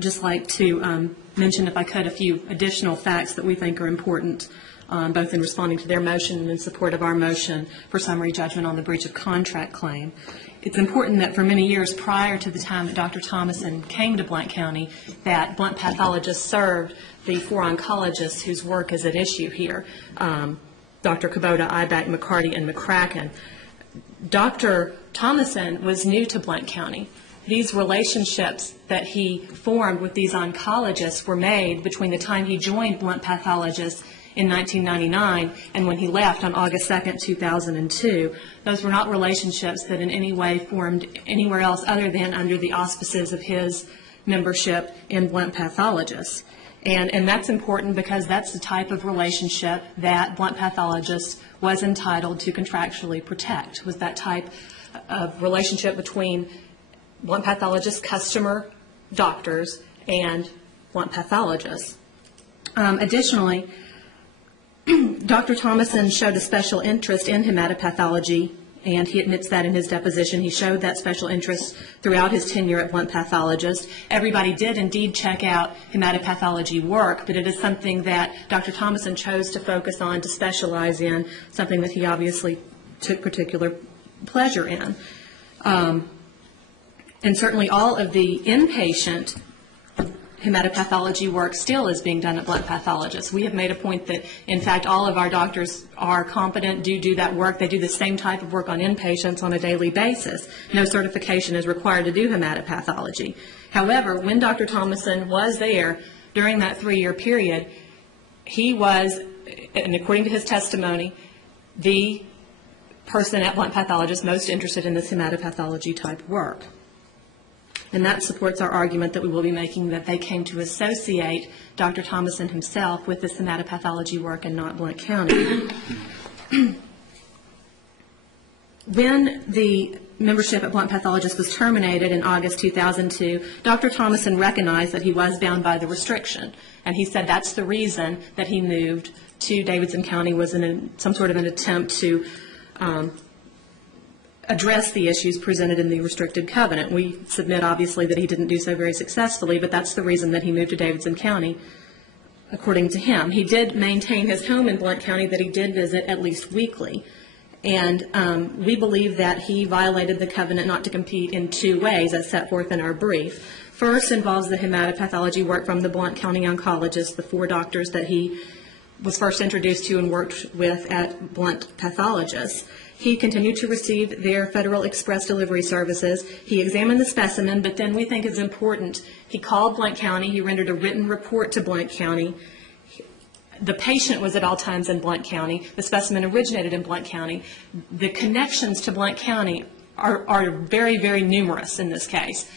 just like to mention, if I could, a few additional facts that we think are important, both in responding to their motion and in support of our motion for summary judgment on the breach of contract claim. It's important that for many years prior to the time that Dr. Thomason came to Blount County, that Blount pathologists served the 4 oncologists whose work is at issue here, Dr. Kubota, Ibach, McCarty, and McCracken. Dr. Thomason was new to Blount County. These relationships that he formed with these oncologists were made between the time he joined Blount Pathologists in 1999 and when he left on August 2nd, 2002. Those were not relationships that in any way formed anywhere else other than under the auspices of his membership in Blount Pathologists. And that's important because that's the type of relationship that Blount Pathologist was entitled to contractually protect, was that type of relationship between Blount Pathologist customer doctors and Blount Pathologists. Additionally, Dr. Thomason showed a special interest in hematopathology, and he admits that in his deposition. He showed that special interest throughout his tenure at Blount Pathologist. Everybody did indeed check out hematopathology work, but it is something that Dr. Thomason chose to focus on, to specialize in, something that he obviously took particular pleasure in. And certainly all of the inpatient hematopathology work still is being done at Blount Pathologists. We have made a point that, in fact, all of our doctors are competent, do that work. They do the same type of work on inpatients on a daily basis. No certification is required to do hematopathology. However, when Dr. Thomason was there during that 3-year period, he was, and according to his testimony, the person at Blount Pathologists most interested in this hematopathology type work. And that supports our argument that we will be making, that they came to associate Dr. Thomason himself with this hematopathology work and not Blount County. When the membership at Blount Pathologists was terminated in August 2002, Dr. Thomason recognized that he was bound by the restriction. And he said that's the reason that he moved to Davidson County, was in some sort of an attempt to address the issues presented in the restricted covenant. We submit, obviously, that he didn't do so very successfully, but that's the reason that he moved to Davidson County, according to him. He did maintain his home in Blount County that he did visit at least weekly. And we believe that he violated the covenant not to compete in 2 ways, as set forth in our brief. First involves the hematopathology work from the Blount County oncologists, the 4 doctors that he was first introduced to and worked with at Blount Pathologists. He continued to receive their Federal Express delivery services. He examined the specimen, but then we think it's important. He called Blount County. He rendered a written report to Blount County. The patient was at all times in Blount County. The specimen originated in Blount County. The connections to Blount County are very, very numerous in this case.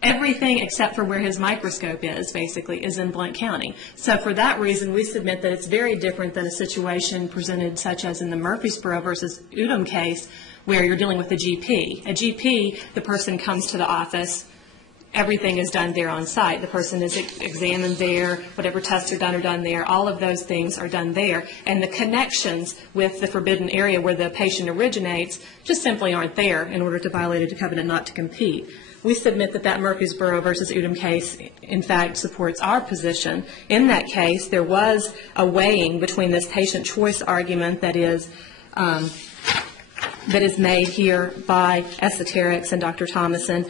Everything except for where his microscope is, basically, is in Blount County. So for that reason, we submit that it's very different than a situation presented such as in the Murfreesboro versus Udom case, where you're dealing with a GP. A GP, the person comes to the office, everything is done there on site. The person is examined there, whatever tests are done there. All of those things are done there. And the connections with the forbidden area where the patient originates just simply aren't there in order to violate a covenant not to compete. We submit that that Murfreesboro versus Udom case, in fact, supports our position. In that case, there was a weighing between this patient choice argument that is made here by Esoterics and Dr. Thomason.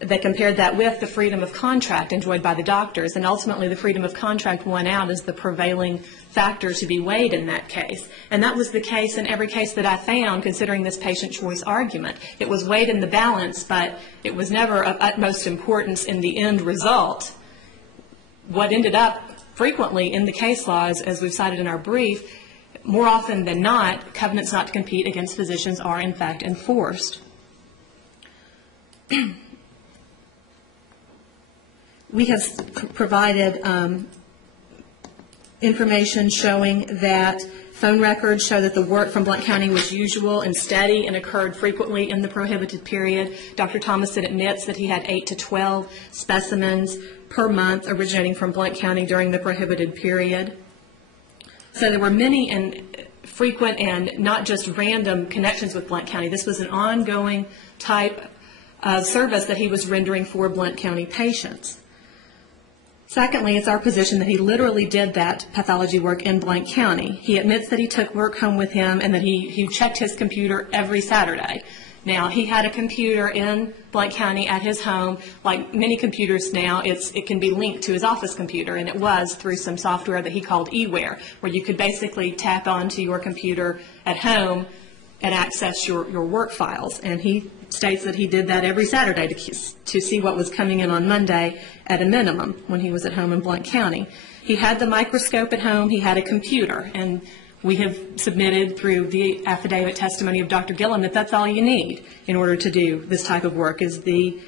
They compared that with the freedom of contract enjoyed by the doctors, and ultimately the freedom of contract won out as the prevailing factor to be weighed in that case. And that was the case in every case that I found considering this patient choice argument. It was weighed in the balance, but it was never of utmost importance in the end result. What ended up frequently in the case laws, as we've cited in our brief, more often than not, covenants not to compete against physicians are in fact enforced. We have provided information showing that phone records show that the work from Blount County was usual and steady and occurred frequently in the prohibited period. Dr. Thomason admits that he had 8 to 12 specimens per month originating from Blount County during the prohibited period. So there were many and frequent and not just random connections with Blount County. This was an ongoing type of service that he was rendering for Blount County patients. Secondly, it's our position that he literally did that pathology work in Blount County. He admits that he took work home with him and that he checked his computer every Saturday. Now, he had a computer in Blount County at his home. Like many computers now, it can be linked to his office computer, and it was through some software that he called eWare, where you could basically tap onto your computer at home and access your work files. And he states that he did that every Saturday to see what was coming in on Monday at a minimum when he was at home in Blount County. He had the microscope at home. He had a computer. And we have submitted through the affidavit testimony of Dr. Gillum that that's all you need in order to do this type of work is the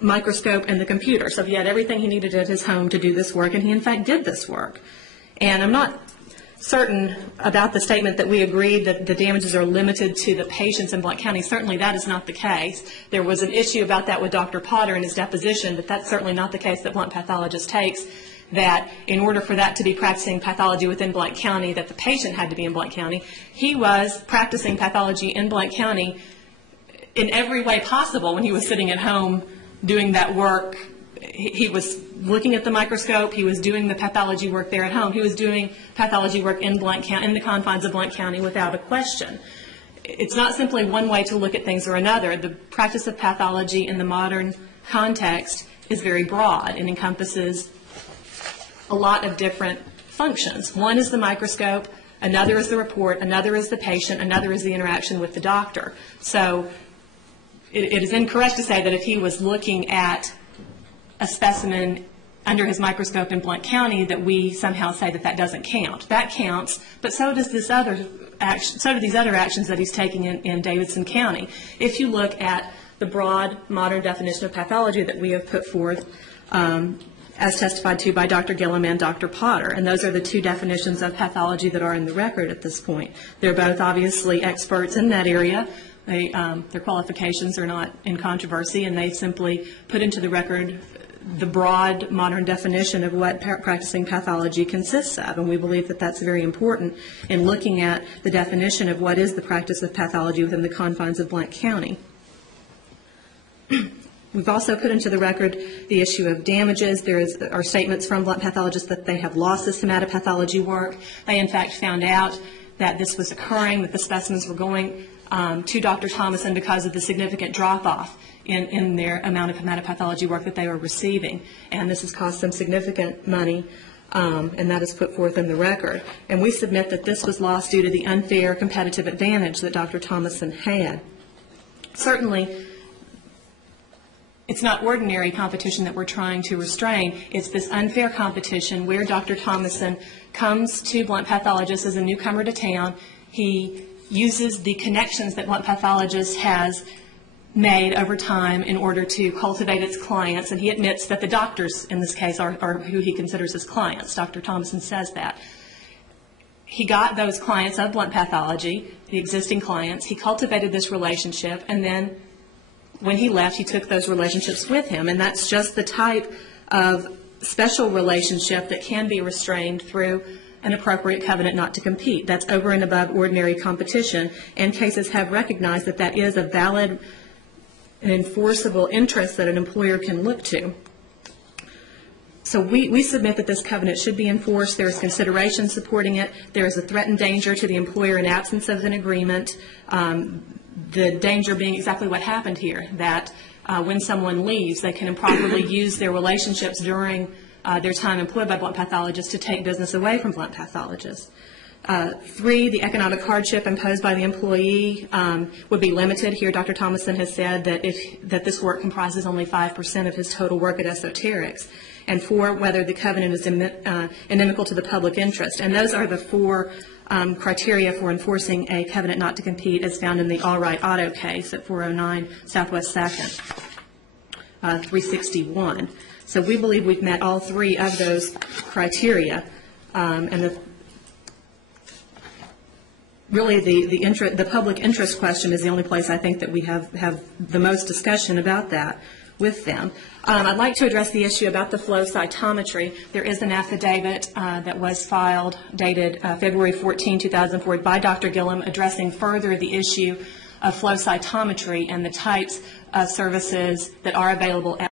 microscope and the computer. So he had everything he needed at his home to do this work, and he in fact did this work. And I'm not certain about the statement that we agreed that the damages are limited to the patients in Blount County. Certainly that is not the case. There was an issue about that with Dr. Potter in his deposition, but that's certainly not the case that Blount Pathologist takes, that in order for that to be practicing pathology within Blount County, that the patient had to be in Blount County. He was practicing pathology in Blount County in every way possible when he was sitting at home doing that work. He was looking at the microscope. He was doing the pathology work there at home. He was doing pathology work in Blount County, in the confines of Blount County, without a question. It's not simply one way to look at things or another. The practice of pathology in the modern context is very broad and encompasses a lot of different functions. One is the microscope, another is the report, another is the patient, another is the interaction with the doctor. So it is incorrect to say that if he was looking at a specimen under his microscope in Blount County that we somehow say that that doesn't count. That counts, but so does this other action, so do these other actions that he's taking in Davidson County. If you look at the broad modern definition of pathology that we have put forth as testified to by Dr. Gillum and Dr. Potter, and those are the two definitions of pathology that are in the record at this point. They're both obviously experts in that area. Their qualifications are not in controversy, and they simply put into the record the broad modern definition of what practicing pathology consists of, and we believe that that's very important in looking at the definition of what is the practice of pathology within the confines of Blount County. We've also put into the record the issue of damages. There are statements from Blount pathologists that they have lost this hematopathology work. They, in fact, found out that this was occurring, that the specimens were going to Dr. Thomason because of the significant drop-off in their amount of hematopathology work that they were receiving. And this has cost them significant money, and that is put forth in the record. And we submit that this was lost due to the unfair competitive advantage that Dr. Thomason had. Certainly, it's not ordinary competition that we're trying to restrain. It's this unfair competition where Dr. Thomason comes to Blount Pathologist as a newcomer to town. He uses the connections that Blount Pathologist has made over time in order to cultivate its clients, and he admits that the doctors in this case are who he considers his clients. Dr. Thomason says that. He got those clients of Blount Pathology, the existing clients. He cultivated this relationship, and then when he left, he took those relationships with him, and that's just the type of special relationship that can be restrained through an appropriate covenant not to compete. That's over and above ordinary competition, and cases have recognized that that is a valid and enforceable interest that an employer can look to. So we submit that this covenant should be enforced. There is consideration supporting it. There is a threatened danger to the employer in absence of an agreement. The danger being exactly what happened here, that when someone leaves, they can improperly use their relationships during their time employed by Blount Pathologists to take business away from Blount Pathologists. 3, the economic hardship imposed by the employee would be limited. Here, Dr. Thomason has said that this work comprises only 5% of his total work at Esoterics. And 4, whether the covenant is inimical to the public interest. And those are the 4 criteria for enforcing a covenant not to compete as found in the All Right Auto case at 409 Southwest 2nd, 361. So we believe we've met all 3 of those criteria, and really the public interest question is the only place I think that we have the most discussion about that with them. I'd like to address the issue about the flow cytometry. There is an affidavit that was filed dated February 14, 2004 by Dr. Gillum addressing further the issue of flow cytometry and the types of services that are available at